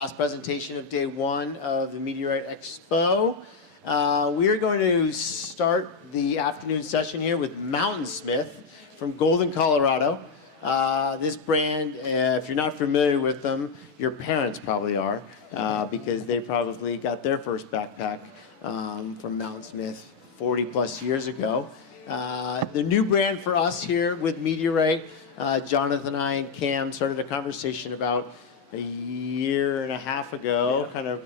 Last presentation of day one of the Meteorite Expo. We are going to start the afternoon session here with Mountainsmith from Golden, Colorado. This brand, if you're not familiar with them, your parents probably are, because they probably got their first backpack from Mountainsmith 40 plus years ago. The new brand for us here with Meteorite, Jonathan, I, and Cam started a conversation about a year and a half ago, kind of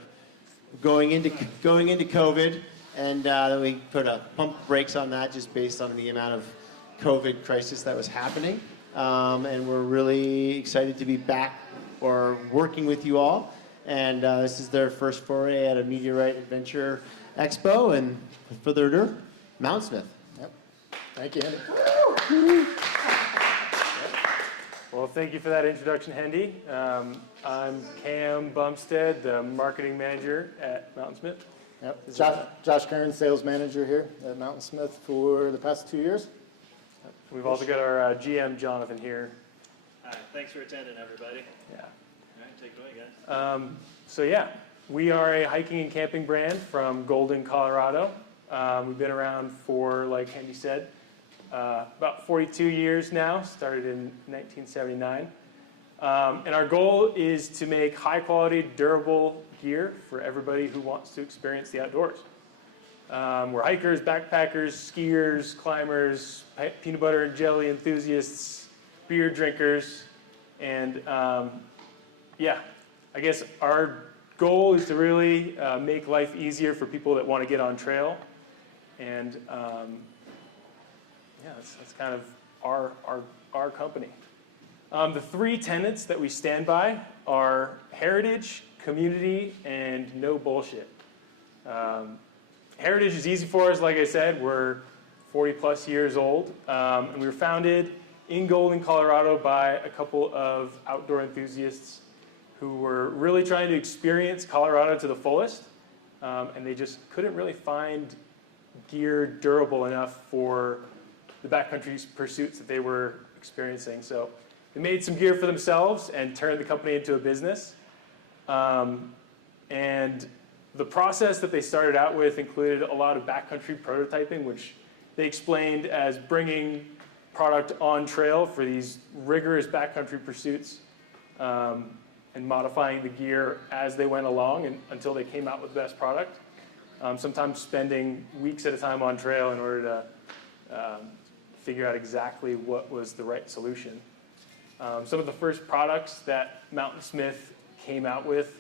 going into COVID, and then we put a pump brakes on that just based on the amount of COVID crisis that was happening. And we're really excited to be back or working with you all. And this is their first foray at a Meteorite Adventure Expo. And with further ado, Mountainsmith. Yep. Thank you, Hendy. Well, thank you for that introduction, Hendy. I'm Cam Bumstead, the marketing manager at Mountainsmith. Yep. Josh Kern, sales manager here at Mountainsmith for the past 2 years. We've also got our GM, Jonathan, here. Hi, thanks for attending, everybody. Yeah. All right, take it away, guys. So yeah, we are a hiking and camping brand from Golden, Colorado. We've been around for, like Hendy said, about 42 years now, started in 1979. And our goal is to make high quality, durable gear for everybody who wants to experience the outdoors. We're hikers, backpackers, skiers, climbers, peanut butter and jelly enthusiasts, beer drinkers, and yeah, I guess our goal is to really make life easier for people that want to get on trail. And yeah, that's kind of our company. The three tenets that we stand by are heritage, community, and no bullshit. Heritage is easy for us, like I said. We're 40 plus years old, and we were founded in Golden, Colorado by a couple of outdoor enthusiasts who were really trying to experience Colorado to the fullest, and they just couldn't really find gear durable enough for the backcountry pursuits that they were experiencing. So they made some gear for themselves and turned the company into a business. And the process that they started out with included a lot of backcountry prototyping, which they explained as bringing product on trail for these rigorous backcountry pursuits, and modifying the gear as they went along and until they came out with the best product. Sometimes spending weeks at a time on trail in order to figure out exactly what was the right solution. Some of the first products that Mountainsmith came out with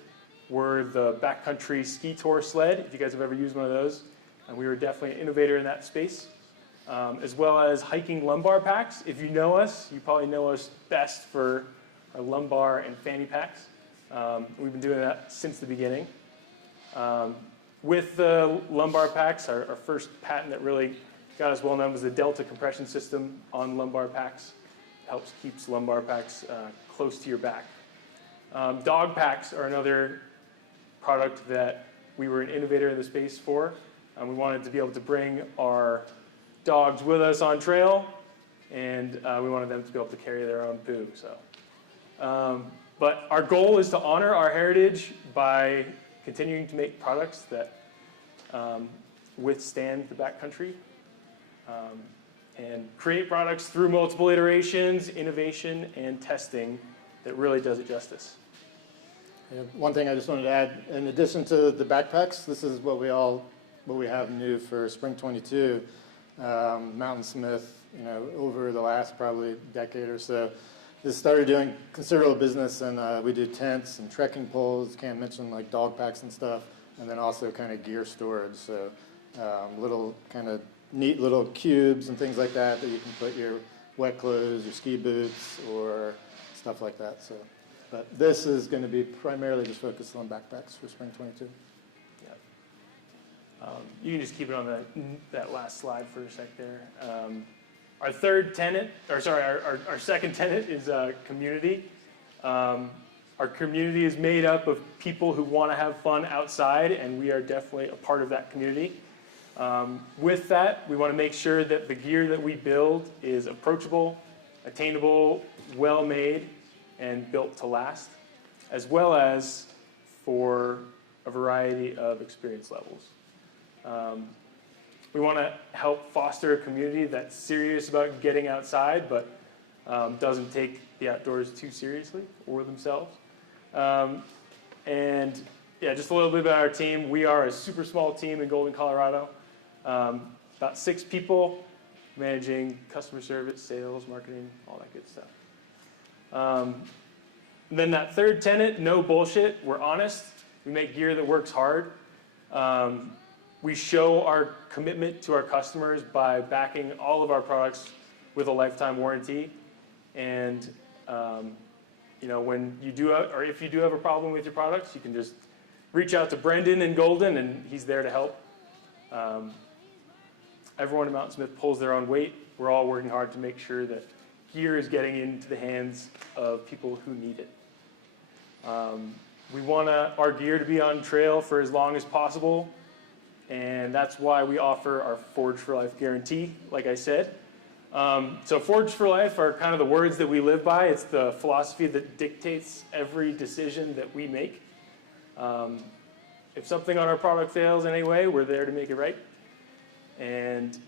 were the backcountry ski tour sled, if you guys have ever used one of those. And we were definitely an innovator in that space. As well as hiking lumbar packs. If you know us, you probably know us best for our lumbar and fanny packs. We've been doing that since the beginning. With the lumbar packs, our first patent that really got us well known was the Delta compression system on lumbar packs. It helps keeps lumbar packs close to your back. Dog packs are another product that we were an innovator in the space for. We wanted to be able to bring our dogs with us on trail, and we wanted them to be able to carry their own poo. So, but our goal is to honor our heritage by continuing to make products that withstand the backcountry, and create products through multiple iterations, innovation, and testing that really does it justice. And one thing I just wanted to add, in addition to the backpacks, this is what we have new for spring 22. Mountainsmith, over the last probably decade or so, has started doing considerable business, and we do tents and trekking poles. Can't mention like dog packs and stuff, and then also kind of gear storage. So little kind of neat little cubes and things like that you can put your wet clothes, your ski boots, or stuff like that. So, but this is going to be primarily just focused on backpacks for spring 22. Yeah. You can just keep it on that last slide for a sec there. Our third tenet, our second tenet is community. Our community is made up of people who want to have fun outside, and we are definitely a part of that community. With that, we want to make sure that the gear that we build is approachable, attainable, well-made, and built to last, as well as for a variety of experience levels. We want to help foster a community that's serious about getting outside, but doesn't take the outdoors too seriously or themselves. And yeah, just a little bit about our team. We are a super small team in Golden, Colorado. About 6 people managing customer service, sales, marketing, all that good stuff. And then that third tenet, no bullshit. We're honest. We make gear that works hard. We show our commitment to our customers by backing all of our products with a lifetime warranty. And you know, when you do, or if you do have a problem with your products, you can just reach out to Brendan in Golden, and he's there to help. Everyone at Mountainsmith pulls their own weight. We're all working hard to make sure that gear is getting into the hands of people who need it. We want our gear to be on trail for as long as possible, and that's why we offer our Forge for Life guarantee, like I said. So Forge for Life are kind of the words that we live by. It's the philosophy that dictates every decision that we make. If something on our product fails in any way, we're there to make it right. And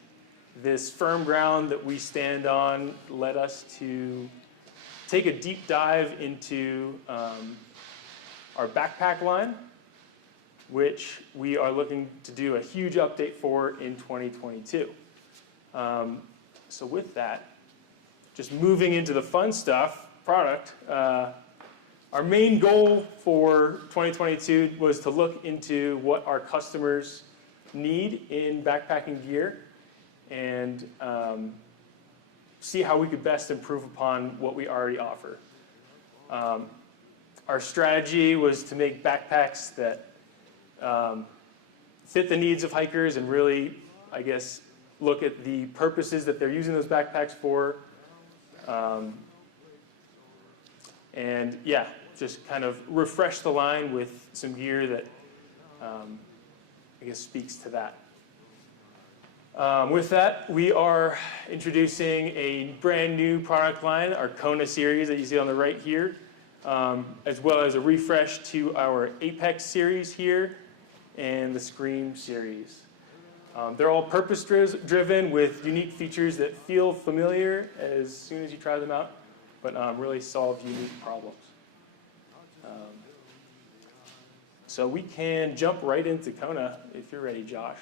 this firm ground that we stand on led us to take a deep dive into our backpack line, which we are looking to do a huge update for in 2022. So with that, just moving into the fun stuff, product, our main goal for 2022 was to look into what our customers need in backpacking gear and see how we could best improve upon what we already offer. Our strategy was to make backpacks that fit the needs of hikers and really, I guess, look at the purposes that they're using those backpacks for. And yeah, just kind of refresh the line with some gear that I guess speaks to that. With that, we are introducing a brand new product line, our Kona series that you see on the right here, as well as a refresh to our Apex series here and the Scream series. They're all purpose-driven with unique features that feel familiar as soon as you try them out, but really solve unique problems. So we can jump right into Kona if you're ready, Josh.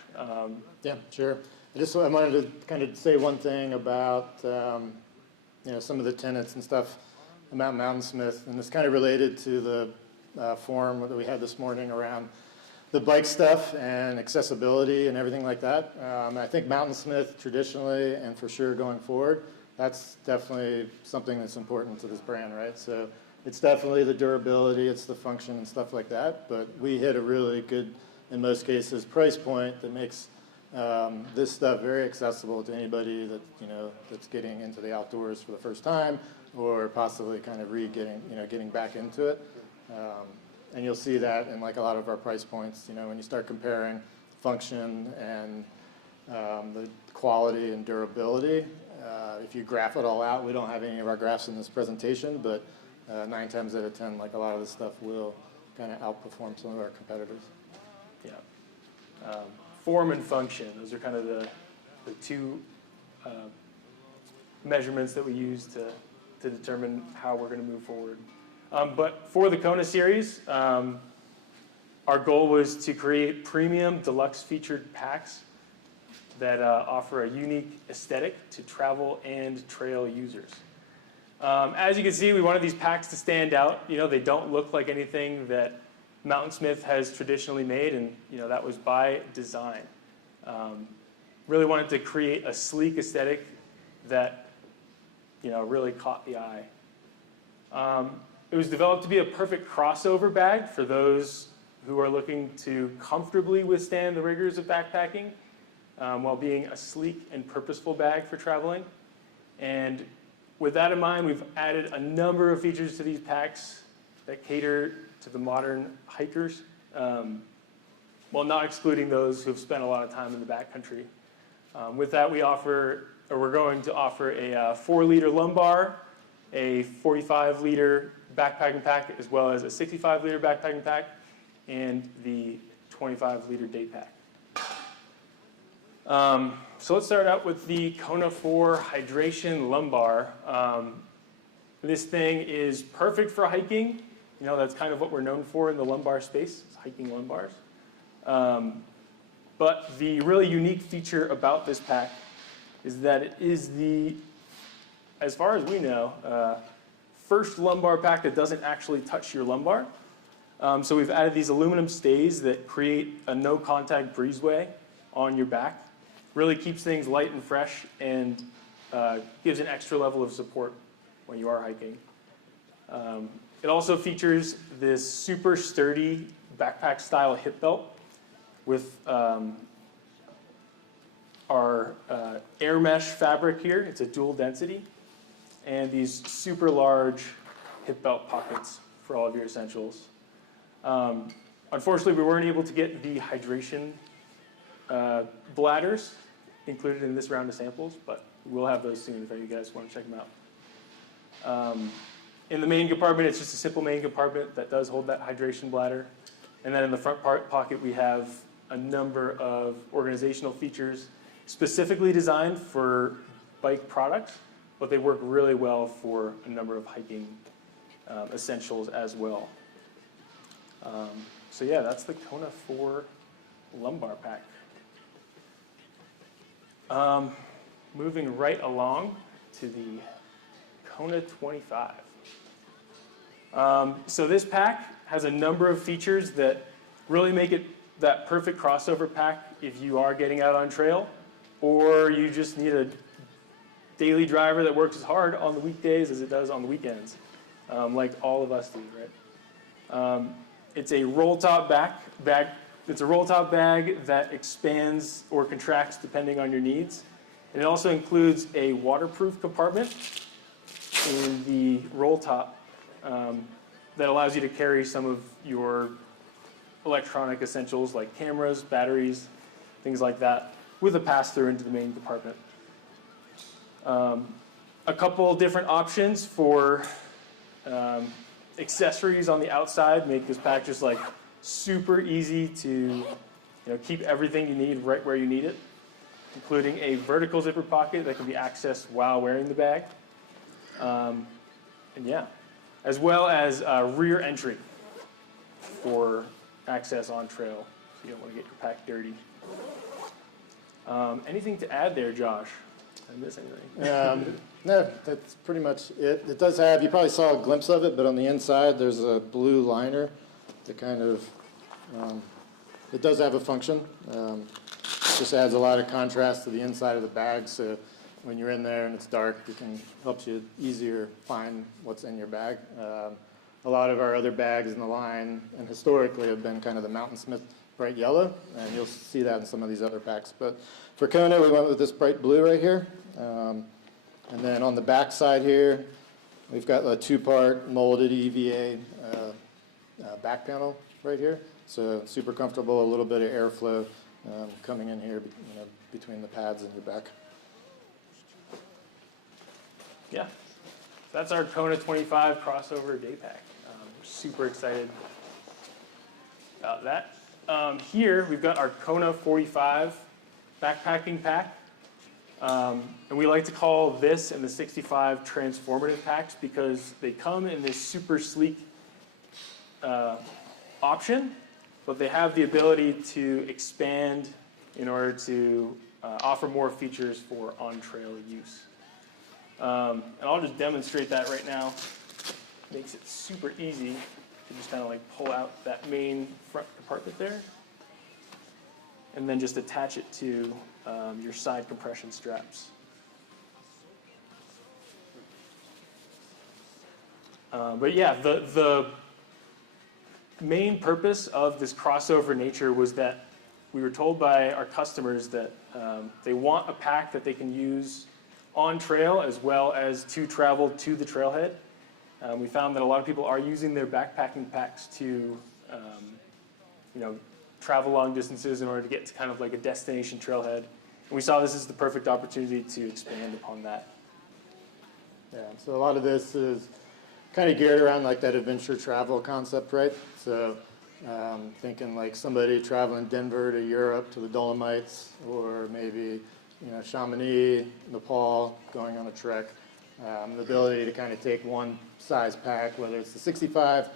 Yeah, sure. I wanted to kind of say one thing about some of the tenets and stuff about Mountainsmith, and it's kind of related to the forum that we had this morning around the bike stuff and accessibility and everything like that. I think Mountainsmith traditionally and for sure going forward, that's definitely something that's important to this brand, right? So it's definitely the durability, it's the function and stuff like that, but we hit a really good, in most cases, price point that makes this stuff very accessible to anybody that that's getting into the outdoors for the first time, or possibly kind of getting back into it. And you'll see that in like a lot of our price points. When you start comparing function and the quality and durability, if you graph it all out, we don't have any of our graphs in this presentation, but 9 times out of 10, like a lot of this stuff will kind of outperform some of our competitors. Yeah. Form and function, those are kind of the two measurements that we use to determine how we're going to move forward. But for the Kona series, our goal was to create premium deluxe featured packs that offer a unique aesthetic to travel and trail users. As you can see, we wanted these packs to stand out. They don't look like anything that Mountainsmith has traditionally made, and that was by design. Really wanted to create a sleek aesthetic that really caught the eye. It was developed to be a perfect crossover bag for those who are looking to comfortably withstand the rigors of backpacking, while being a sleek and purposeful bag for traveling. And with that in mind, we've added a number of features to these packs that cater to the modern hikers, while not excluding those who've spent a lot of time in the backcountry. With that, we're going to offer a 4-liter lumbar, a 45-liter backpacking pack, as well as a 65-liter backpacking pack, and the 25-liter day pack. So let's start out with the Kona 4 Hydration Lumbar. This thing is perfect for hiking. You know, that's kind of what we're known for in the lumbar space, is hiking lumbars. But the really unique feature about this pack is that it is the, as far as we know, first lumbar pack that doesn't actually touch your lumbar. So we've added these aluminum stays that create a no-contact breezeway on your back. Really keeps things light and fresh and gives an extra level of support when you are hiking. It also features this super sturdy backpack-style hip belt with our air mesh fabric here. It's a dual density. And these super large hip belt pockets for all of your essentials. Unfortunately, we weren't able to get the hydration bladders included in this round of samples, but we'll have those soon if you guys want to check them out. In the main compartment, it's just a simple main compartment that does hold that hydration bladder. And then in the front pocket, we have a number of organizational features specifically designed for bike products, but they work really well for a number of hiking essentials as well. So yeah, that's the Kona 4 lumbar pack. Moving right along to the Kona 25. So this pack has a number of features that really make it that perfect crossover pack if you are getting out on trail, or you just need a daily driver that works as hard on the weekdays as it does on the weekends, like all of us do, right? It's a roll top bag. It's a roll top bag that expands or contracts depending on your needs. And it also includes a waterproof compartment in the roll top that allows you to carry some of your electronic essentials like cameras, batteries, things like that, with a pass-through into the main compartment. A couple different options for accessories on the outside make this pack just like super easy to keep everything you need right where you need it, including a vertical zipper pocket that can be accessed while wearing the bag. And yeah, as well as a rear entry for access on trail, so you don't want to get your pack dirty. Anything to add there, Josh? Did I miss anything? No, that's pretty much it. It does have, you probably saw a glimpse of it, but on the inside there's a blue liner that kind of, it does have a function. Just adds a lot of contrast to the inside of the bag, so when you're in there and it's dark, it helps you easier find what's in your bag. A lot of our other bags in the line, and historically, have been kind of the Mountainsmith bright yellow, and you'll see that in some of these other packs. But for Kona, we went with this bright blue right here. And then on the back side here, we've got a two-part molded EVA back panel right here. So super comfortable, a little bit of airflow coming in here, between the pads and your back. Yeah, that's our Kona 25 crossover day pack. We're super excited about that. Here we've got our Kona 45 backpacking pack. And we like to call this and the 65 transformative packs because they come in this super sleek option, but they have the ability to expand in order to offer more features for on-trail use. And I'll just demonstrate that right now. Makes it super easy to just kind of like pull out that main front compartment there, and then just attach it to your side compression straps. But yeah, the main purpose of this crossover nature was that we were told by our customers that they want a pack that they can use on trail as well as to travel to the trailhead. We found that a lot of people are using their backpacking packs to travel long distances in order to get to kind of like a destination trailhead. And we saw this as the perfect opportunity to expand upon that. Yeah, so a lot of this is kind of geared around like that adventure travel concept, right? So Thinking like somebody traveling Denver to Europe to the Dolomites, or maybe, you know, Chamonix, Nepal, going on a trek. The ability to kind of take one size pack, whether it's the 65,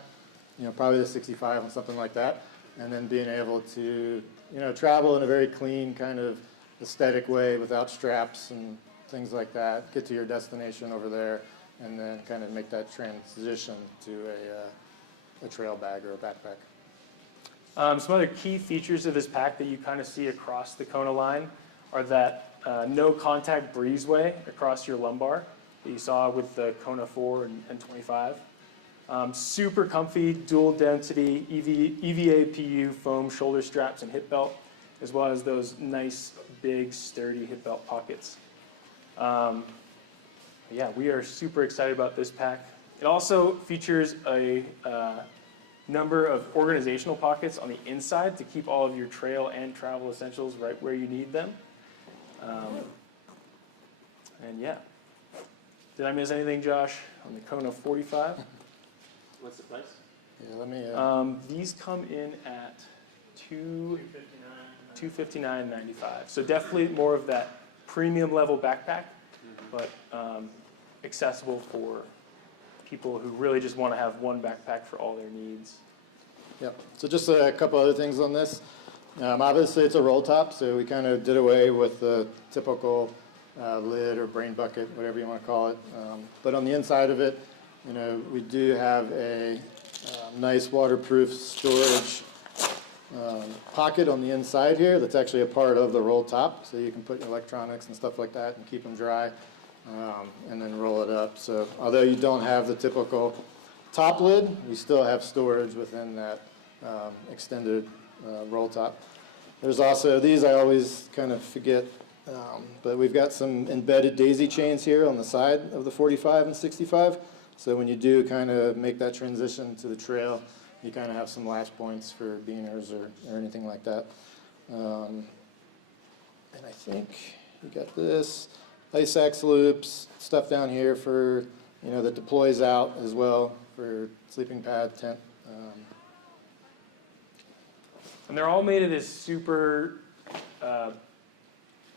you know, probably the 65 and something like that, and then being able to, you know, travel in a very clean kind of aesthetic way without straps and things like that, get to your destination over there, and then kind of make that transition to a trail bag or a backpack. Some other key features of this pack that you kind of see across the Kona line are that no contact breezeway across your lumbar that you saw with the Kona 4 and 25. Super comfy, dual density EVA PU foam shoulder straps and hip belt, as well as those nice, big, sturdy hip belt pockets. Yeah, we are super excited about this pack. It also features a number of organizational pockets on the inside to keep all of your trail and travel essentials right where you need them. And yeah. Did I miss anything, Josh, on the Kona 45? What's the price? Yeah, let me. These come in at $259.95. So definitely more of that premium level backpack, but accessible for people who really just want to have one backpack for all their needs. Yep. So just a couple other things on this. Obviously, it's a roll top, so we kind of did away with the typical lid or brain bucket, whatever you want to call it. But on the inside of it, you know, we do have a nice waterproof storage pocket on the inside here that's actually a part of the roll top, so you can put your electronics and stuff like that and keep them dry, and then roll it up. So although you don't have the typical top lid, you still have storage within that extended roll top. There's also these, I always kind of forget, but we've got some embedded daisy chains here on the side of the 45 and 65. So when you do kind of make that transition to the trail, you kind of have some lash points for beginners or anything like that. And I think you got this, ice axe loops, stuff down here for, you know, that deploys out as well for sleeping pad, tent. And they're all made of this super,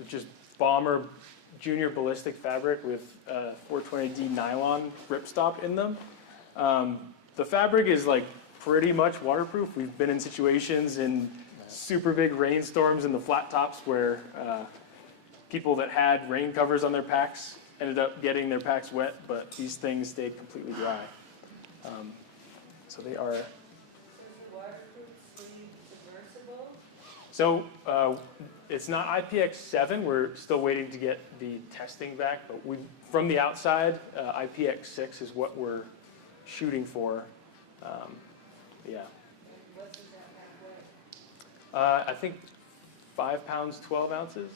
just bomber junior ballistic fabric with 420D nylon ripstop in them. The fabric is like pretty much waterproof. We've been in situations in super big rainstorms in the flat tops where people that had rain covers on their packs ended up getting their packs wet, but these things stayed completely dry. So they are. So it's not IPX7. We're still waiting to get the testing back, but from the outside, IPX6 is what we're shooting for. Yeah. I think 5 pounds, 12 ounces.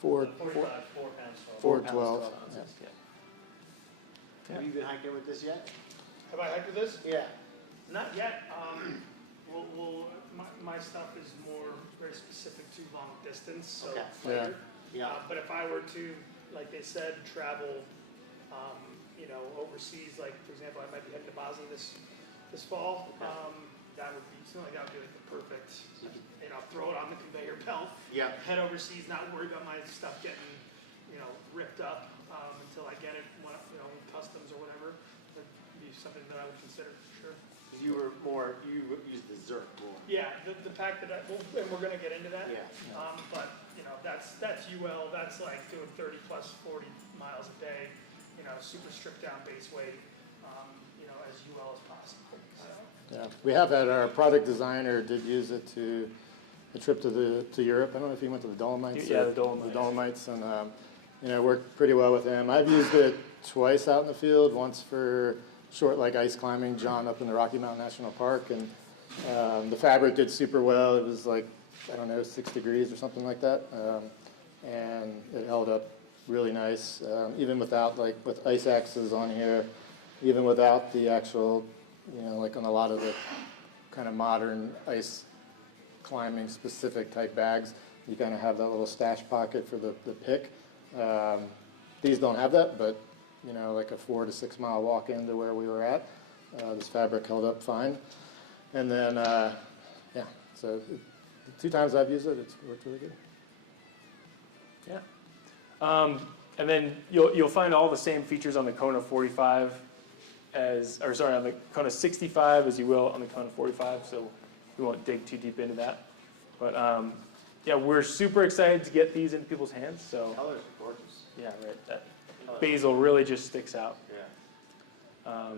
4 4 pounds, 4 pounds, 12. ounces. Yeah. Have you been hiking with this yet? Have I hiked with this? Yeah. Not yet. My stuff is more very specific to long distance, so Okay. lighter. Yeah. But if I were to, like they said, travel, you know, overseas, like for example, I might be heading to Bosnia this fall. That would be something like that would be like the perfect. You know, throw it on the conveyor belt. Yeah. Head overseas, not worry about my stuff getting, you know, ripped up until I get it, you know, customs or whatever. Would be something that I would consider for sure. You used the Zerk more. Yeah, the pack that and we're gonna get into that. Yeah. But you know, that's UL. That's like doing 30 plus 40 miles a day. You know, super stripped down base weight. You know, as UL as possible. So. Yeah, we have had our product designer did use it to a trip to Europe. I don't know if he went to the Dolomites. Yeah, the Dolomites. The Dolomites, and you know, worked pretty well with him. I've used it twice out in the field. Once for short, like ice climbing, John up in the Rocky Mountain National Park, and the fabric did super well. It was like, I don't know, 6 degrees or something like that, and it held up really nice, even without, like, with ice axes on here, even without the actual, you know, like on a lot of the kind of modern ice climbing specific type bags, you kind of have that little stash pocket for the pick. These don't have that, but you know, like a 4 to 6 mile walk into where we were at, this fabric held up fine. And then yeah, so the 2 times I've used it, it's worked really good. Yeah. And then you'll find all the same features on the Kona 45 on the Kona 65 as you will on the Kona 45, so we won't dig too deep into that. But yeah, we're super excited to get these into people's hands. So Colors are gorgeous. yeah, right. That basil really just sticks out. Yeah.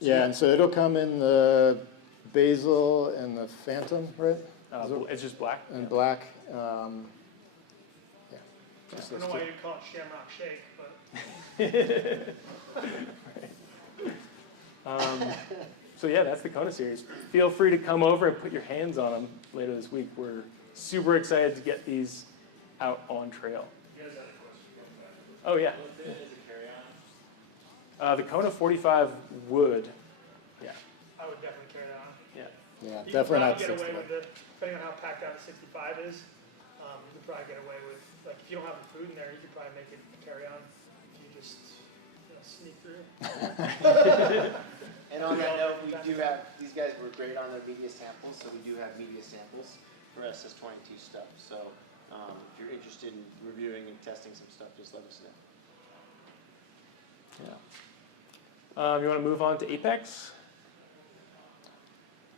Yeah, and so it'll come in the basil and the phantom, right? It's just black. And black. Yeah. I Just don't those know why two. you call it Shamrock Shake, but So yeah, that's the Kona series. Feel free to come over and put your hands on them later this week. We're super excited to get these out on trail. You guys had a question? Oh yeah. Is it carry-on? The Kona 45 would. Yeah. I would definitely carry it on. Yeah. Yeah, You definitely could not probably get away 65. with it, depending on how packed out the 65 is. You could probably get away with, like, if you don't have the food in there, you could probably make it carry on if you just sneak through. And on that note, we do have, these guys were great on their media samples, so we do have media samples for SS22 stuff. So if you're interested in reviewing and testing some stuff, just let us know. Yeah. You want to move on to Apex?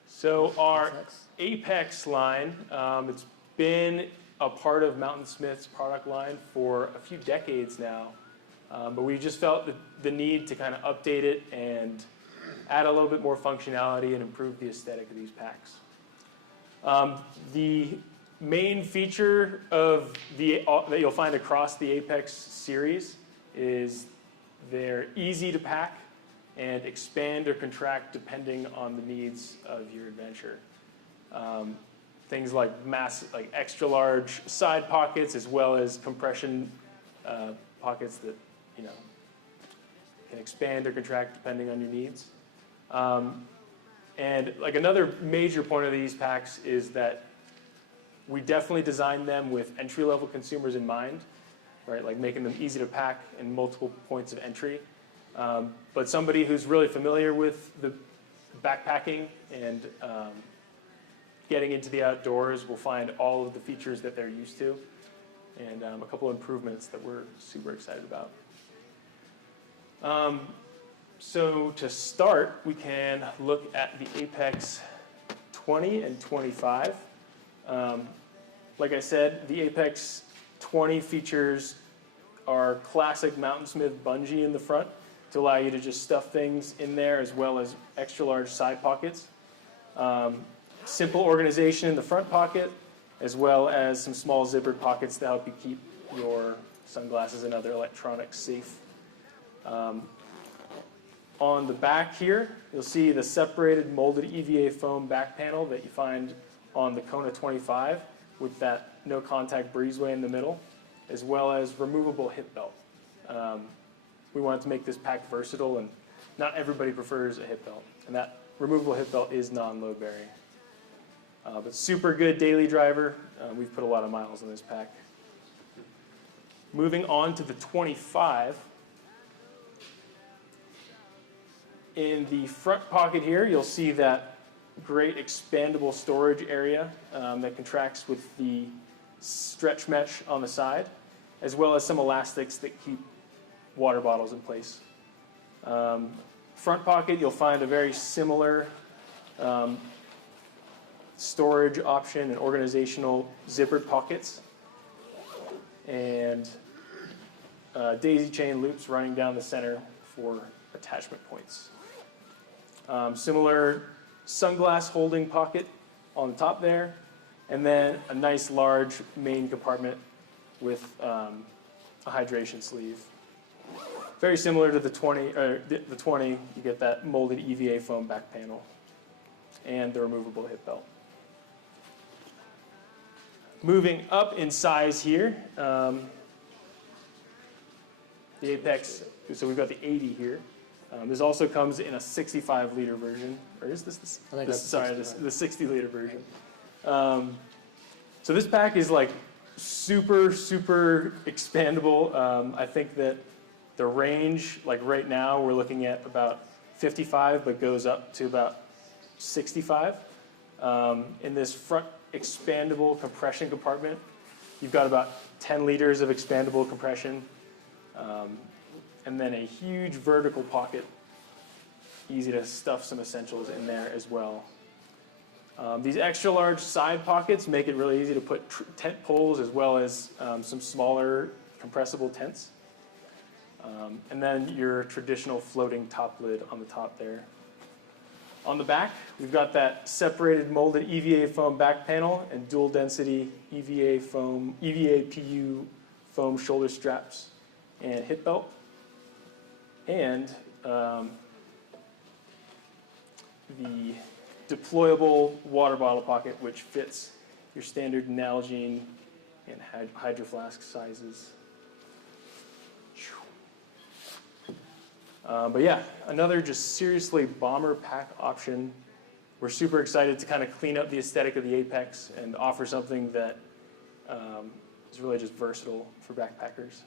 So our What's next? Apex line, it's been a part of Mountainsmith's product line for a few decades now, but we just felt the need to kind of update it and add a little bit more functionality and improve the aesthetic of these packs. The main feature of that you'll find across the Apex series is they're easy to pack and expand or contract depending on the needs of your adventure. Things like extra large side pockets as well as compression pockets that can expand or contract depending on your needs. And like another major point of these packs is that we definitely designed them with entry-level consumers in mind, right? Like making them easy to pack and multiple points of entry. But somebody who's really familiar with the backpacking and getting into the outdoors will find all of the features that they're used to and a couple of improvements that we're super excited about. So to start, we can look at the Apex 20 and 25. Like I said, the Apex 20 features our classic Mountainsmith bungee in the front to allow you to just stuff things in there as well as extra large side pockets. Simple organization in the front pocket as well as some small zippered pockets to help you keep your sunglasses and other electronics safe. On the back here, you'll see the separated molded EVA foam back panel that you find on the Kona 25 with that no contact breezeway in the middle, as well as removable hip belt. We wanted to make this pack versatile, and not everybody prefers a hip belt, and that removable hip belt is non-load bearing. But super good daily driver. We've put a lot of miles on this pack. Moving on to the 25. In the front pocket here, you'll see that great expandable storage area that contracts with the stretch mesh on the side, as well as some elastics that keep water bottles in place. Front pocket, you'll find a very similar storage option and organizational zippered pockets, and daisy chain loops running down the center for attachment points. Similar sunglass holding pocket on the top there, and then a nice large main compartment with a hydration sleeve. Very similar to the 20, you get that molded EVA foam back panel and the removable hip belt. Moving up in size here, the Apex, so we've got the 80 here. This also comes in a 65-liter version, or is this I think that's the 60-liter version. So this pack is like super, super expandable. I think that the range, like right now, we're looking at about 55, but goes up to about 65. In this front expandable compression compartment, you've got about 10 liters of expandable compression, and then a huge vertical pocket, easy to stuff some essentials in there as well. These extra large side pockets make it really easy to put tent poles as well as some smaller compressible tents. And then your traditional floating top lid on the top there. On the back, we've got that separated molded EVA foam back panel and dual density EVA PU foam shoulder straps and hip belt. And the deployable water bottle pocket, which fits your standard Nalgene and Hydro Flask sizes. But yeah, another just seriously bomber pack option. We're super excited to kind of clean up the aesthetic of the Apex and offer something that is really just versatile for backpackers.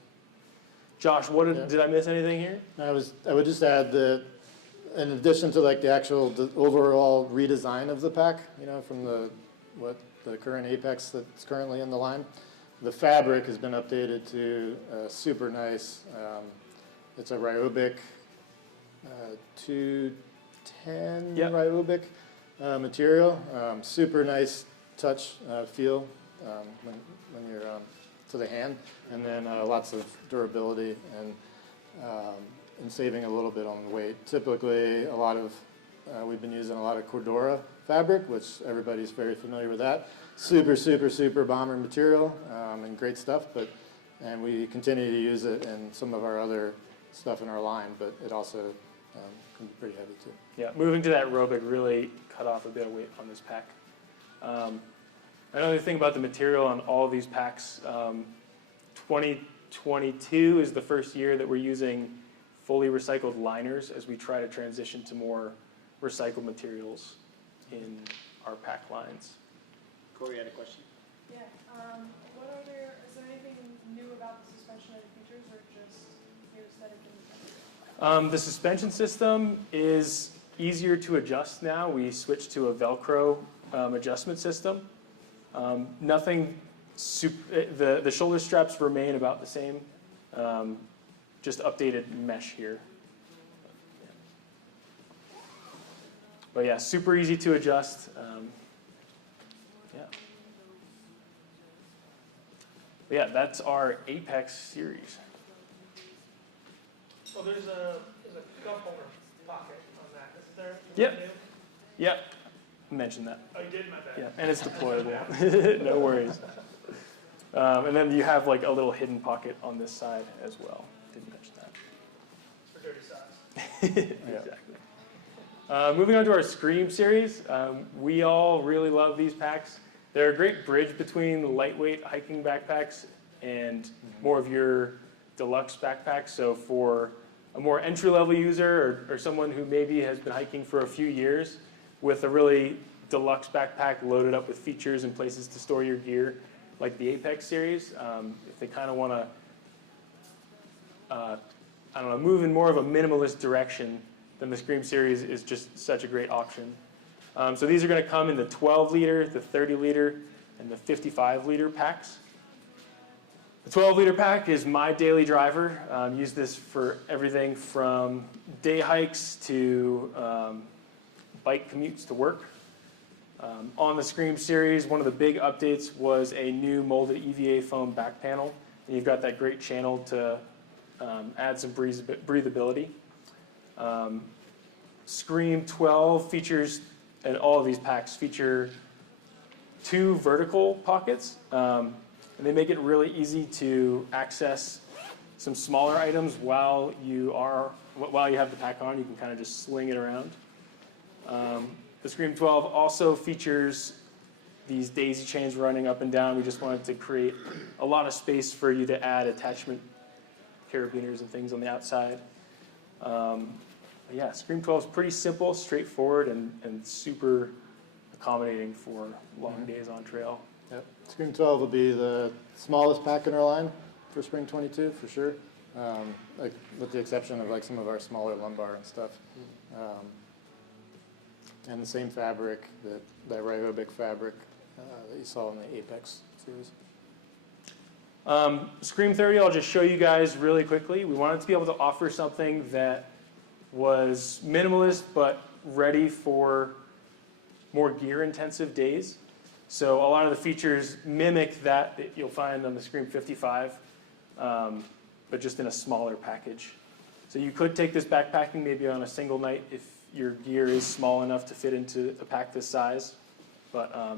Josh, did I miss anything here? I would just add that in addition to like the overall redesign of the pack, you know, from the current Apex that's currently in the line, the fabric has been updated to super nice. It's a Ryobic 210 Ryobic material. Super nice touch feel when you're to the hand, and then lots of durability and saving a little bit on weight. Typically, we've been using a lot of Cordura fabric, which everybody's very familiar with that. Super, super, super bomber material and great stuff, and we continue to use it in some of our other stuff in our line, but it also can be pretty heavy too. Yeah, moving to that Ryobic really cut off a bit of weight on this pack. Another thing about the material on all of these packs, 2022 is the first year that we're using fully recycled liners as we try to transition to more recycled materials in our pack lines. Corey had a question. Yeah, is there anything new about the suspension features or just the aesthetic and The suspension system is easier to adjust now. We switched to a Velcro adjustment system. Nothing, the shoulder straps remain about the same, just updated mesh here. But yeah, super easy to adjust. But yeah, that's our Apex series. Well, there's a cup holder pocket on that, isn't there? Yep. Yep. Mention that. Oh, you did, my bad. Yeah, and it's deployable. No worries. And then you have like a little hidden pocket on this side as well. Didn't mention that. It's for dirty socks. Exactly. Moving on to our Scream series. We all really love these packs. They're a great bridge between lightweight hiking backpacks and more of your deluxe backpacks. So for a more entry-level user or someone who maybe has been hiking for a few years with a really deluxe backpack loaded up with features and places to store your gear, like the Apex series, if they kind of want to, move in more of a minimalist direction, then the Scream series is just such a great option. So these are going to come in the 12-liter, the 30-liter, and the 55-liter packs. The 12-liter pack is my daily driver. Use this for everything from day hikes to bike commutes to work. On the Scream series, one of the big updates was a new molded EVA foam back panel. And you've got that great channel to add some breathability. Scream 12 features, and all of these packs feature 2 vertical pockets. And they make it really easy to access some smaller items while you have the pack on. You can kind of just sling it around. The Scream 12 also features these daisy chains running up and down. We just wanted to create a lot of space for you to add attachment carabiners and things on the outside. Yeah, Scream 12 is pretty simple, straightforward, and super accommodating for long days on trail. Yep. Scream 12 will be the smallest pack in our line for Spring 22 for sure, with the exception of like some of our smaller lumbar and stuff. And the same fabric, that ryobic fabric that you saw in the Apex series. Scream 30, I'll just show you guys really quickly. We wanted to be able to offer something that was minimalist but ready for more gear-intensive days. So a lot of the features mimic that you'll find on the Scream 55, but just in a smaller package. So you could take this backpacking maybe on a single night if your gear is small enough to fit into a pack this size, but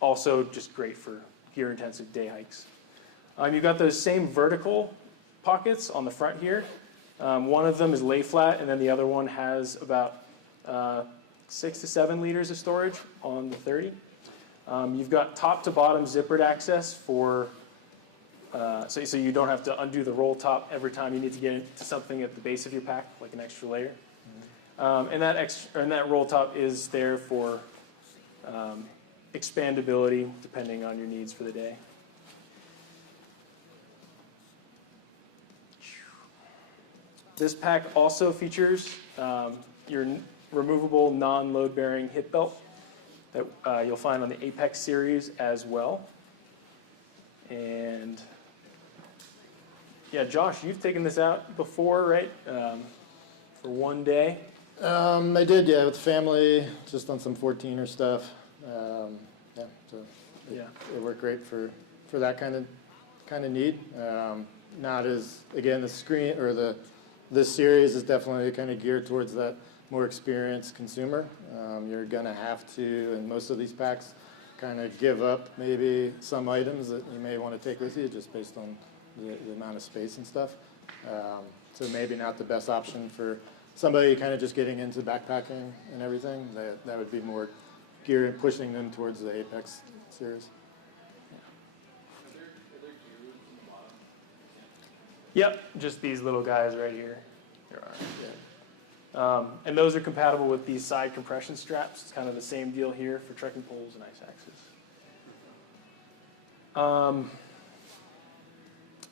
also just great for gear-intensive day hikes. You've got those same vertical pockets on the front here. One of them is lay flat, and then the other one has about 6 to 7 liters of storage on the 30. You've got top to bottom zippered access for, so you don't have to undo the roll top every time you need to get into something at the base of your pack, like an extra layer. And that roll top is there for expandability depending on your needs for the day. This pack also features your removable non-load bearing hip belt that you'll find on the Apex series as well. And yeah, Josh, you've taken this out before, right? For one day. I did, yeah, with family, just on some 14er stuff. Yeah, so it worked great for that kind of need. Not as, again, the screen or this series is definitely kind of geared towards that more experienced consumer. You're gonna have to, in most of these packs, kind of give up maybe some items that you may want to take with you just based on the amount of space and stuff. So maybe not the best option for somebody kind of just getting into backpacking and everything. That would be more geared, pushing them towards the Apex series. Yep, just these little guys right here. There are. Yeah. And those are compatible with these side compression straps. It's kind of the same deal here for trekking poles and ice axes.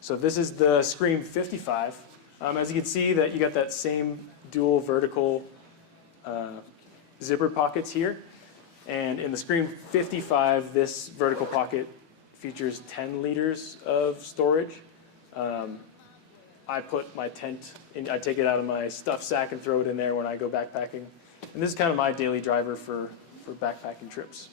So this is the Scream 55. As you can see, that you got that same dual vertical zipper pockets here. And in the Scream 55, this vertical pocket features 10 liters of storage. I put my tent in, I take it out of my stuff sack and throw it in there when I go backpacking. And this is kind of my daily driver for backpacking trips.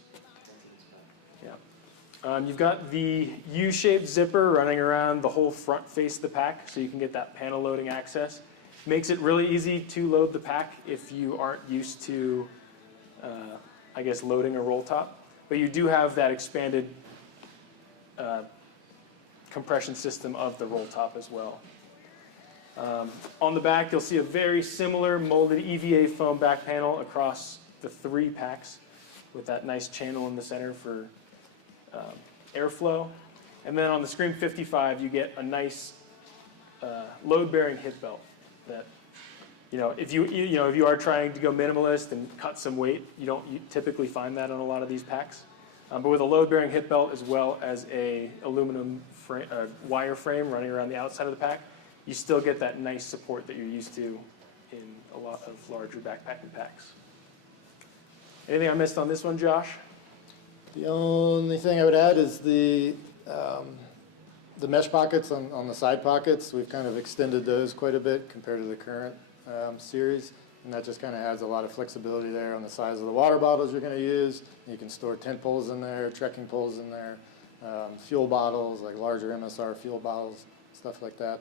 Yeah. You've got the U-shaped zipper running around the whole front face of the pack, so you can get that panel loading access. Makes it really easy to load the pack if you aren't used to, I guess, loading a roll top. But you do have that expanded compression system of the roll top as well. On the back, you'll see a very similar molded EVA foam back panel across the 3 packs with that nice channel in the center for airflow. And then on the Scream 55, you get a nice load-bearing hip belt that, if you are trying to go minimalist and cut some weight, you typically find that on a lot of these packs. But with a load-bearing hip belt as well as a aluminum wire frame running around the outside of the pack, you still get that nice support that you're used to in a lot of larger backpacking packs. Anything I missed on this one, Josh? The only thing I would add is the mesh pockets on the side pockets. We've kind of extended those quite a bit compared to the current series, and that just kind of adds a lot of flexibility there on the size of the water bottles you're going to use. You can store tent poles in there, trekking poles in there, fuel bottles, like larger MSR fuel bottles, stuff like that.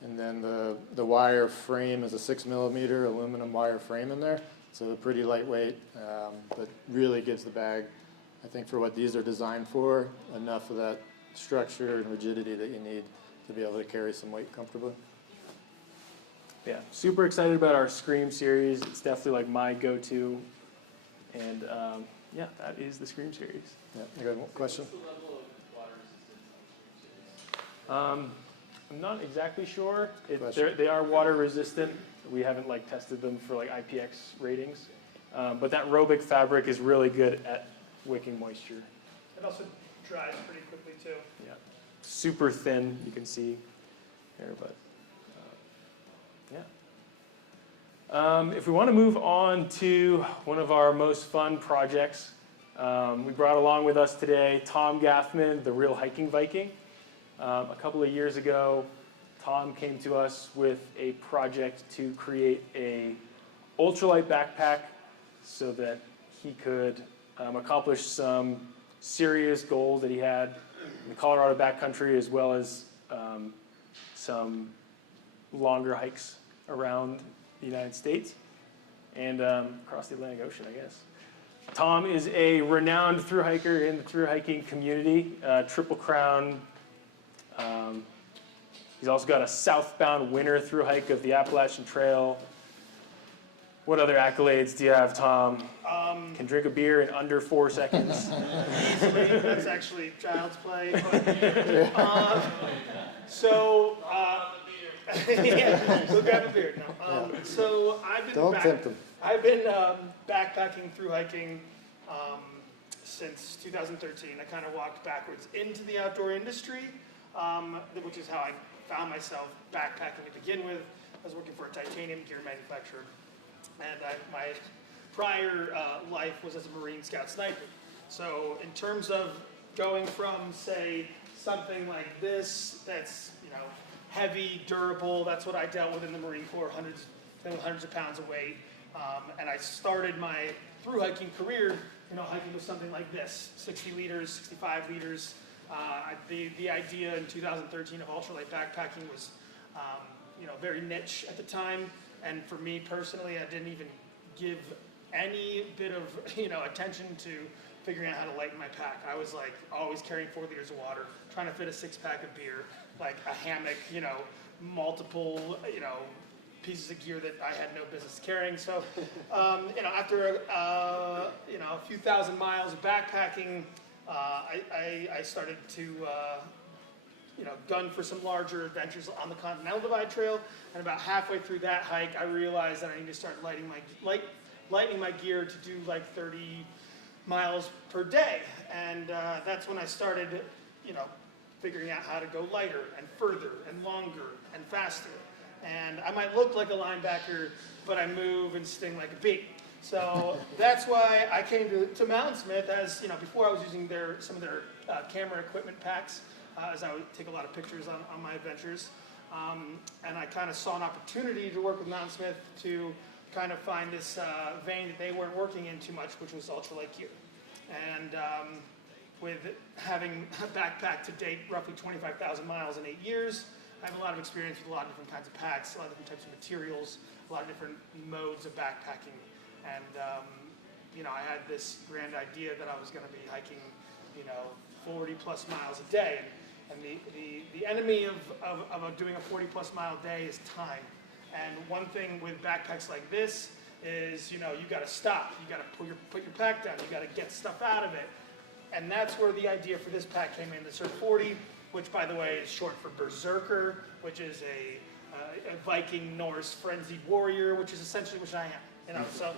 And then the wire frame is a 6mm aluminum wire frame in there, so pretty lightweight, but really gives the bag, I think for what these are designed for, enough of that structure and rigidity that you need to be able to carry some weight comfortably. Yeah, super excited about our Scream series. It's definitely like my go-to, and yeah, that is the Scream series. Yeah, you got one question? What's the level of water resistance on these series? I'm not exactly sure. Question. They are water resistant. We haven't tested them for IPX ratings, but that Robic fabric is really good at wicking moisture. It also dries pretty quickly too. Yeah, super thin. You can see there, but yeah. If we want to move on to one of our most fun projects, we brought along with us today Tom Gathman, the Real Hiking Viking. A couple of years ago, Tom came to us with a project to create a ultralight backpack so that he could accomplish some serious goals that he had in the Colorado backcountry, as well as some longer hikes around the United States and across the Atlantic Ocean, I guess. Tom is a renowned thru hiker in the thru hiking community, Triple Crown. He's also got a southbound winter thru hike of the Appalachian Trail. What other accolades do you have, Tom? Can drink a beer in under 4 seconds. Easily, that's actually child's play. But, yeah, go grab a beer. No. So I've been backpacking through hiking since 2013. I kind of walked backwards into the outdoor industry, which is how I found myself backpacking to begin with. I was working for a titanium gear manufacturer, and my prior life was as a Marine Scout sniper. So in terms of going from, say, something like this, that's heavy, durable, that's what I dealt with in the Marine Corps, hundreds of pounds of weight. And I started my through hiking career, hiking with something like this, 60 liters, 65 liters. The idea in 2013 of ultralight backpacking was, very niche at the time. And for me personally, I didn't even give any bit of, attention to figuring out how to lighten my pack. I was like always carrying 4 liters of water, trying to fit a 6-pack of beer, like a hammock, multiple, pieces of gear that I had no business carrying. So, after a few thousand miles of backpacking, I started to gun for some larger adventures on the Continental Divide Trail. And about halfway through that hike, I realized that I need to start lightening my gear to do like 30 miles per day. And that's when I started, figuring out how to go lighter and further and longer and faster. And I might look like a linebacker, but I move and sting like a bee. So that's why I came to Mountainsmith, as before I was using some of their camera equipment packs, as I would take a lot of pictures on my adventures. And I kind of saw an opportunity to work with Mountainsmith to kind of find this vein that they weren't working in too much, which was ultralight gear. And with having backpacked to date roughly 25,000 miles in 8 years, I have a lot of experience with a lot of different kinds of packs, a lot of different types of materials, a lot of different modes of backpacking. And, I had this grand idea that I was going to be hiking, 40 plus miles a day. And the enemy of doing a 40 plus mile day is time. And one thing with backpacks like this is, you got to stop. You got to put your pack down. You got to get stuff out of it. And that's where the idea for this pack came in. The Cert 40, which by the way is short for Berserker, which is a Viking Norse frenzied warrior, which is essentially what I am. So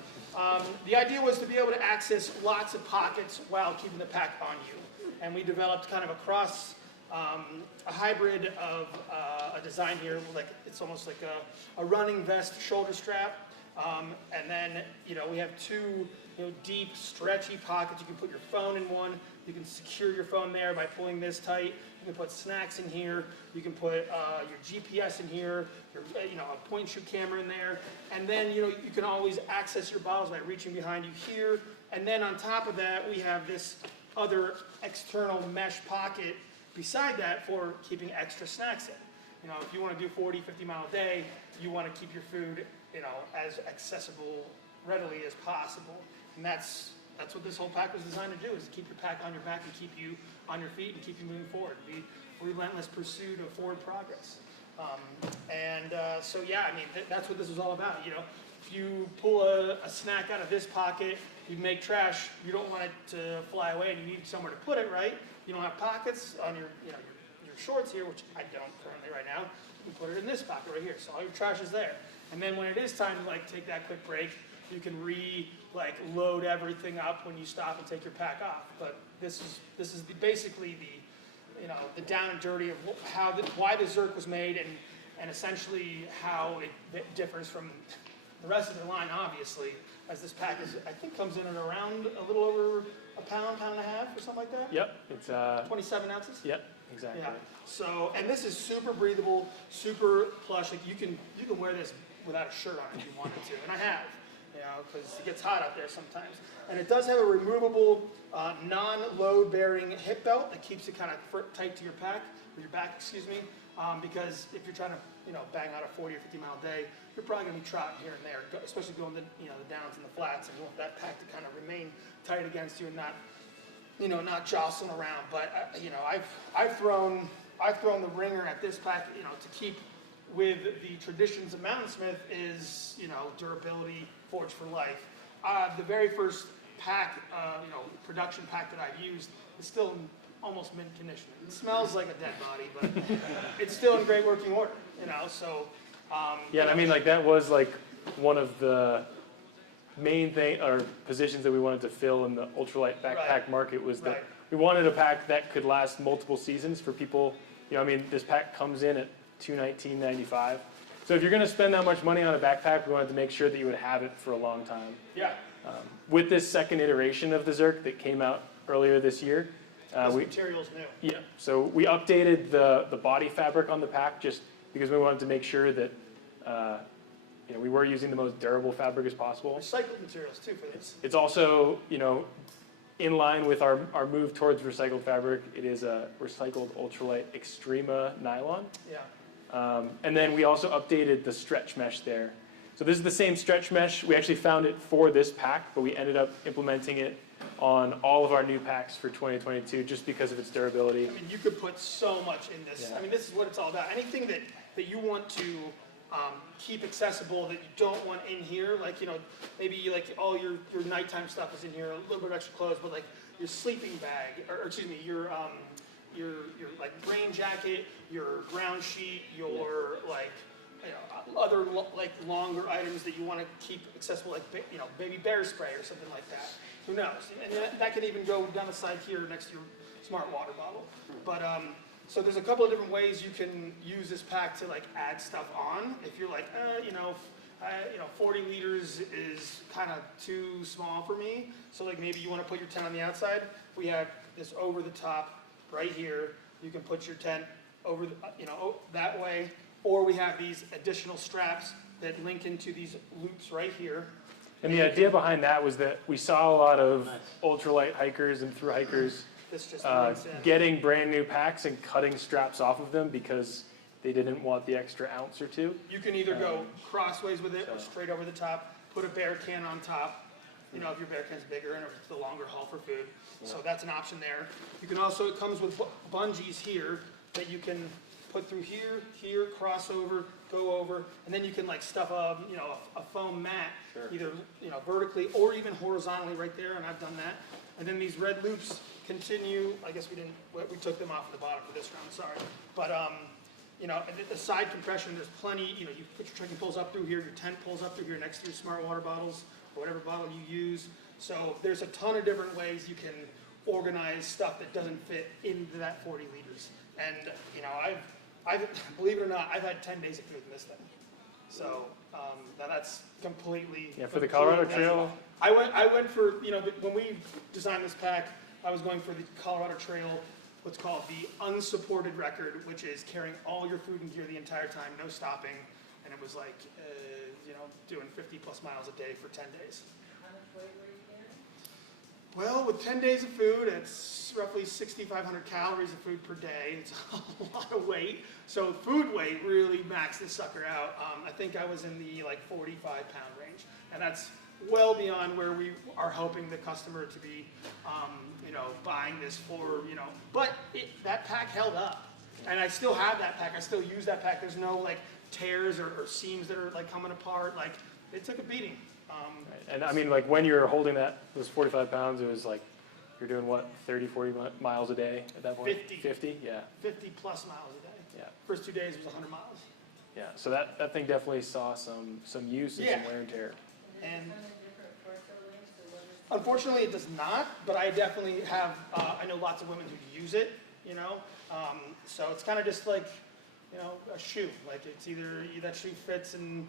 the idea was to be able to access lots of pockets while keeping the pack on you. And we developed kind of a hybrid of a design here, like it's almost like a running vest shoulder strap. And then, we have 2 deep, stretchy pockets. You can put your phone in one. You can secure your phone there by pulling this tight. You can put snacks in here. You can put your GPS in here, a point and shoot camera in there. And then, you can always access your bottles by reaching behind you here. And then on top of that, we have this other external mesh pocket beside that for keeping extra snacks in. If you want to do 40, 50 mile a day, you want to keep your food, as accessible readily as possible. And that's what this whole pack was designed to do, is to keep your pack on your back and keep you on your feet and keep you moving forward. The relentless pursuit of forward progress. So yeah, that's what this is all about. If you pull a snack out of this pocket, you make trash, you don't want it to fly away and you need somewhere to put it, right? You don't have pockets on your shorts here, which I don't currently right now. You can put it in this pocket right here, so all your trash is there. And then when it is time to take that quick break, you can load everything up when you stop and take your pack off. But this is basically the down and dirty of why the Zerk was made, and essentially how it differs from the rest of their line, obviously, as this pack is, I think comes in at around a little over a pound, pound and a half, or something like that? Yep, it's 27 ounces? yep, exactly. Yeah. So, and this is super breathable, super plush. Like you can wear this without a shirt on if you wanted to, and I have, you know, because it gets hot out there sometimes. And it does have a removable, non-load-bearing hip belt that keeps it kind of tight to your pack, or your back, excuse me. Because if you're trying to, you know, bang out a 40 or 50 mile day, you're probably going to be trotting here and there, especially going the, you know, the downs and the flats, and you want that pack to kind of remain tight against you and not, you know, not jostling around. But you know, I've thrown the ringer at this pack, you know, to keep with the traditions of Mountainsmith is, you know, durability, forged for life. The very first pack, you know, production pack that I've used is still in almost mint condition. It smells like a dead body, but it's still in great working order, you know, so. Yeah, and I mean, like that was like one of the main positions that we wanted to fill in the ultralight backpack Right. market was that Right. we wanted a pack that could last multiple seasons for people. You know, I mean, this pack comes in at $219.95. So if you're going to spend that much money on a backpack, we wanted to make sure that you would have it for a long time. Yeah, With this second iteration of the Zerk that came out earlier this year, this material's new. yeah, so we updated the body fabric on the pack just because we wanted to make sure that you know, we were using the most durable fabric as possible. Recycled materials too for this. It's also, you know, in line with our move towards recycled fabric. It is a recycled ultralight Extrema nylon. Yeah. And then we also updated the stretch mesh there. So this is the same stretch mesh. We actually found it for this pack, but we ended up implementing it on all of our new packs for 2022 just because of its durability. I mean, you could put so much in this. Yeah. I mean, this is what it's all about. Anything that you want to keep accessible that you don't want in here, like, you know, maybe like all your nighttime stuff is in here, a little bit of extra clothes, but like your sleeping bag, or excuse me, your like rain jacket, your ground sheet, your like, you know, other like longer items that you want to keep accessible, like, you know, baby bear spray or something like that. Who knows? And that could even go down the side here next to your smart water bottle. But so there's a couple of different ways you can use this pack to like add stuff on. If you're like, you know, 40 liters is kind of too small for me. So like maybe you want to put your tent on the outside. We have this over the top right here. You can put your tent over, you know, that way. Or we have these additional straps that link into these loops right here. And the idea behind that was that we saw a lot of ultralight hikers and through hikers This just links in. getting brand new packs and cutting straps off of them because they didn't want the extra ounce or two. You can either go crossways with it or straight over the top, put a bear can on top, you know, if your bear can's bigger and if it's the longer haul for food. So that's an option there. You can also, it comes with bungees here that you can put through here, cross over, go over, and then you can like stuff a foam mat, either, you know, vertically or even horizontally right there, and I've done that. And then these red loops continue, I guess we took them off of the bottom for this round, sorry. But, you know, the side compression, there's plenty, you know, you put your trekking poles up through here, your tent pulls up through here next to your smart water bottles, or whatever bottle you use. So there's a ton of different ways you can organize stuff that doesn't fit into that 40 liters. And, you know, I've believe it or not, I've had 10 days of food in this thing. So now that's completely. Yeah, for the Colorado that's Trail. a lot. I went for, you know, when we designed this pack, I was going for the Colorado Trail, what's called the unsupported record, which is carrying all your food and gear the entire time, no stopping. And it was like, you know, doing 50 plus miles a day for 10 days. How much weight were you carrying? Well, with 10 days of food, it's roughly 6,500 calories of food per day. It's a lot of weight. So food weight really maxed this sucker out. I think I was in the like 45-pound range. And that's well beyond where we are hoping the customer to be, you know, buying this for, you know. But that pack held up. And I still have that pack. I still use that pack. There's no like tears or seams that are like coming apart. Like, it took a beating. And I mean, like when you're holding those 45 pounds, it was like, you're doing what, 30, 40 miles a day at that point? 50. 50, yeah. 50 plus miles a day. Yeah. First 2 days was 100 miles. Yeah, so that thing definitely saw some use and some wear and tear. And unfortunately, it does not, but I definitely have, I know lots of women who use it, you know? So it's kind of just like, you know, a shoe. Like, it's either that shoe fits and,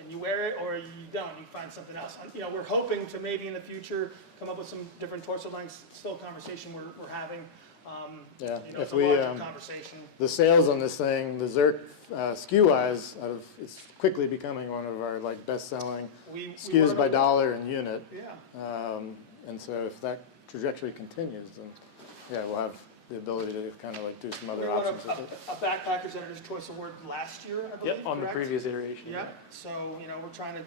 and you wear it or you don't, you find something else. You know, we're hoping to maybe in the future come up with some different torso lengths, still a conversation we're having. Yeah, You know, if it's a we, larger conversation. the sales on this thing, the Zerk SKU-wise, it's quickly becoming one of our like best-selling We SKUs wanna by know- dollar and unit. Yeah. And so if that trajectory continues, then yeah, we'll have the ability to kind of like do some We other won options with it. a Backpackers Editor's Choice Award last year, I believe, Yep, on the correct? previous iteration. Yeah, so, you know, we're trying to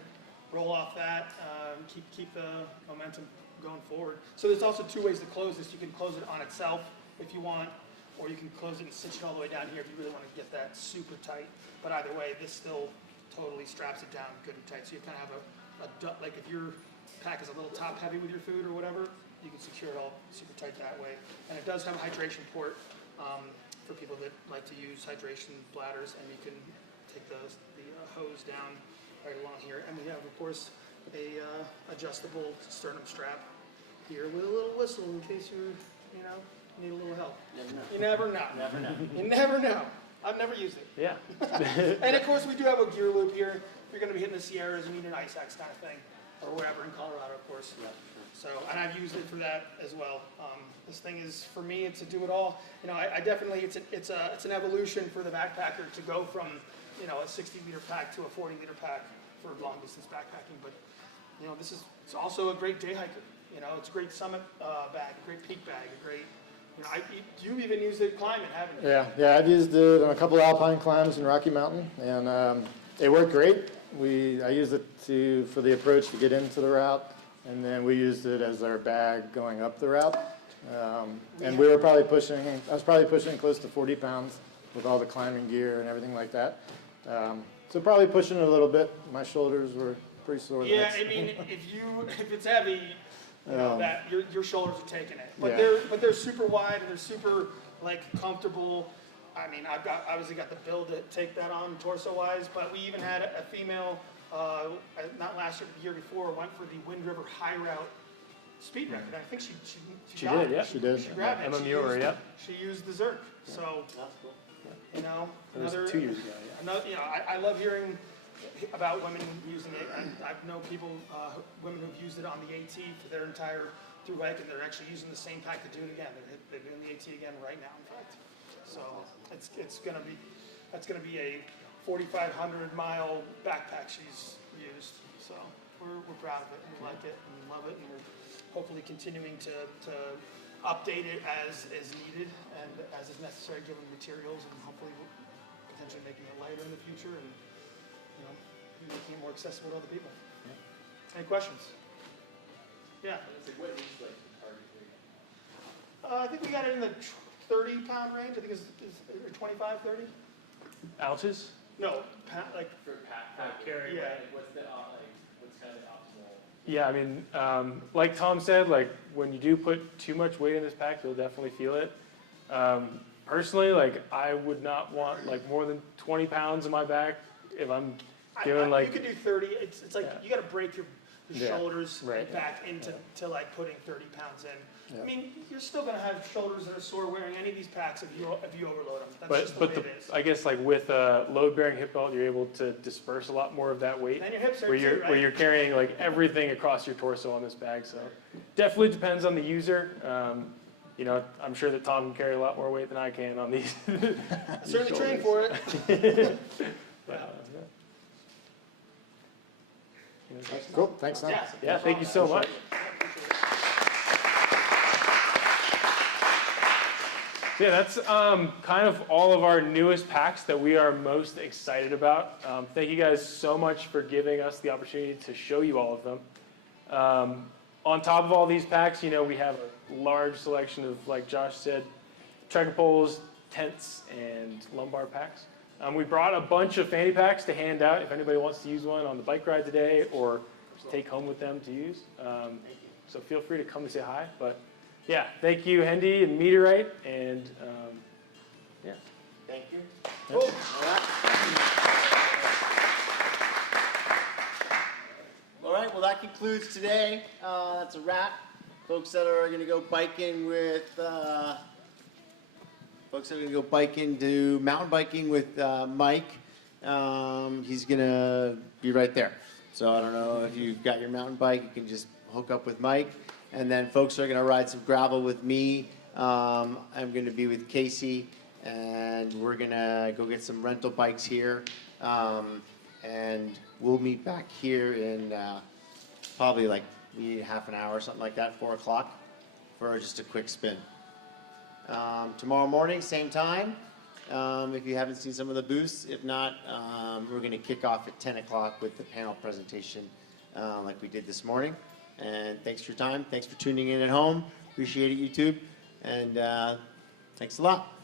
roll off that, keep the momentum going forward. So there's also two ways to close this. You can close it on itself if you want, or you can close it and stitch it all the way down here if you really want to get that super tight. But either way, this still totally straps it down good and tight. So you kind of have like if your pack is a little top heavy with your food or whatever, you can secure it all super tight that way. And it does have a hydration port for people that like to use hydration bladders, and you can take the hose down right along here. And we have, of course, a adjustable sternum strap here with a little whistle in case you know, need a little help. You never know. Never know. You never know. I've never used it. Yeah. And of course, we do have a gear loop here. If you're going to be hitting the Sierras, you need an ice axe kind of thing, or wherever in Colorado, of course. So, and I've used it for that as well. This thing is, for me, it's a do-it-all. You know, I definitely, it's an evolution for the backpacker to go from, you know, a 60-liter pack to a 40-liter pack for long-distance backpacking. But, you know, it's also a great day hiker. You know, it's a great summit bag, a great peak bag, a great, you know, you've even used it climbing, haven't you? Yeah, I've used it on a couple of alpine climbs in Rocky Mountain, and it worked great. I used it for the approach to get into the route, and then we used it as our bag going up the route. And I was probably pushing close to 40 pounds with all the climbing gear and everything like that. So probably pushing it a little bit. My shoulders were pretty sore. Yeah, I mean, if it's heavy, you know, that your shoulders are taking it. But Yeah. they're super wide and they're super like comfortable. I mean, I've obviously got the build to take that on torso wise, but we even had a female, not last year, but the year before, went for the Wind River High Route speed record. I think she got did, it. yeah. She did. She grabbed it. Emma Muir, yep. She used the Zerk. So, That's cool. you know, It was 2 years ago, yeah. another, you know, I love hearing about women using it. I know people, women who've used it on the AT for their entire through hike, and they're actually using the same pack to do it again. They're doing the AT again right now, in fact. So that's gonna be a 4,500 mile backpack she's used. So we're proud of it, and we like it, and we love it, and we're hopefully continuing to update it as is needed and as is necessary given materials, and hopefully potentially making it lighter in the future, and you know, making it more accessible to other people. Any questions? Yeah. What is like the target weight? I think we got it in the 30-pound range. I think it's 25, 30. Ounces? No, like For pack carry, Yeah. like, what's kind of the optimal? Yeah, I mean, like Tom said, like when you do put too much weight in this pack, you'll definitely feel it. Personally, like I would not want like more than 20 pounds in my back if I'm doing like. you could do 30. It's like Yeah. you got to break your Yeah, shoulders right. and back into to like putting 30 pounds in. Yeah. I mean, you're still gonna have shoulders that are sore wearing any of these packs if you overload them. That's But just the way the it is. I guess like with a load-bearing hip belt, you're able to disperse a lot more of that weight. And your hips are Where too, you're right? where you're carrying like everything across your torso on this bag. So definitely depends on the user. You know, I'm sure that Tom can carry a lot more weight than I can on these. Certainly train for it. Cool, thanks, Tom. Yeah, thank you so much. So yeah, that's kind of all of our newest packs that we are most excited about. Thank you guys so much for giving us the opportunity to show you all of them. On top of all these packs, you know, we have a large selection of, like Josh said, trekking poles, tents, and lumbar packs. We brought a bunch of fanny packs to hand out if anybody wants to use one on the bike ride today or take home with them to use. So feel free to come and say hi. But yeah, thank you, Hendy and Meteorite, and yeah. Thank you. Cool. All right, well, that concludes today. That's a wrap. Folks that are going to go biking with, folks that are going to go biking, do mountain biking with Mike he's gonna be right there. So I don't know if you've got your mountain bike, you can just hook up with Mike. And then folks are gonna ride some gravel with me. I'm gonna be with Casey, and we're gonna go get some rental bikes here. And we'll meet back here in probably like maybe half an hour or something like that, 4 o'clock, for just a quick spin. Tomorrow morning, same time. If you haven't seen some of the booths, if not, we're going to kick off at 10 o'clock with the panel presentation like we did this morning. And thanks for your time. Thanks for tuning in at home. Appreciate it, YouTube. And thanks a lot.